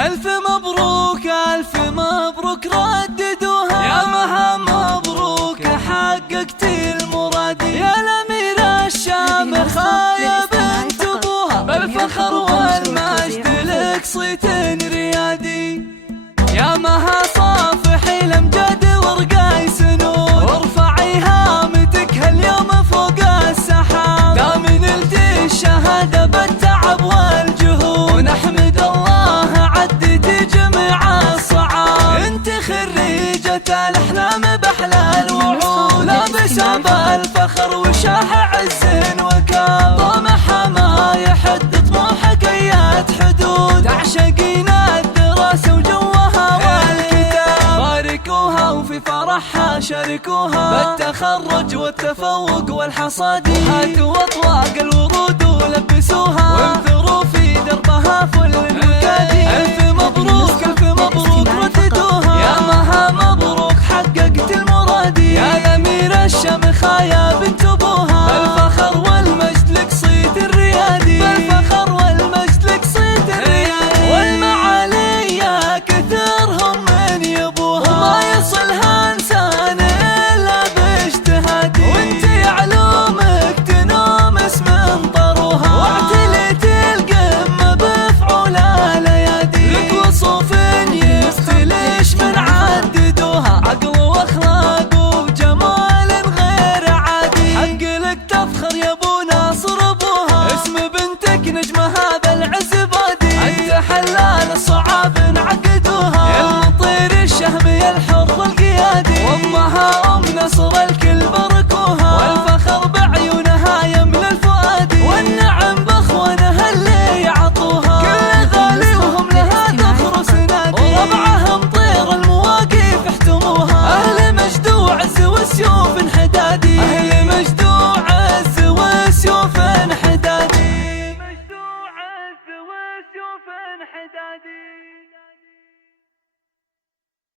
ألف مبروك ألف مبروك رددوها، يا مها مبروك حققت المراد، يا الأميرة الشامخة يا بنت أبوها، بالفخر والمجد لك صيت ريادي، يا مها صافحي الأمجاد ورقاي سنون، وارفعي هامتك هاليوم فوق السحاب، دام نلتي الشهادة بالتعب والجهود، ونحمد الله عديتي جميع الصعاب، انت خريجة الأحلام بأحلى الوعود، لابسة بالفخر وشاح عز وكاب، طموحها ما يحد طموحك أيات حدود، تعشقين الدراسة وجوها والكتاب، باركوها وفي فرحها شاركوها، بالتخرج والتفوق والحصاد، هاتوا أطواق الورود ولبسوها، وانثروا في دربها فل المكادي، ألف مبروك ألف مبروك رددوها، يا مها مبروك حققت المرادي، يا الأميرة الشامخة يا بنت أبوها، بالفخر والمجد لك صيت الريادي، بالفخر والمجد لك صيت الريادي، والمعالي يا كثرهم من يبوها، وما يصلها إنسان إلا باجتهادي، وانتي علومك تنومس من طروها، واعتليت القمة بفعول الأيادي، لك وصوف يختلش من عددوها، عقل واخلاق وجمال غير عادي، حق لك تفخر يا ابو ناصر ابوها، اسم بنتك نجمها بالعز بادي، انت حلال الصعاب انعقدوها، يا المطير الشهم يا الحر القيادي، وامها ام نصر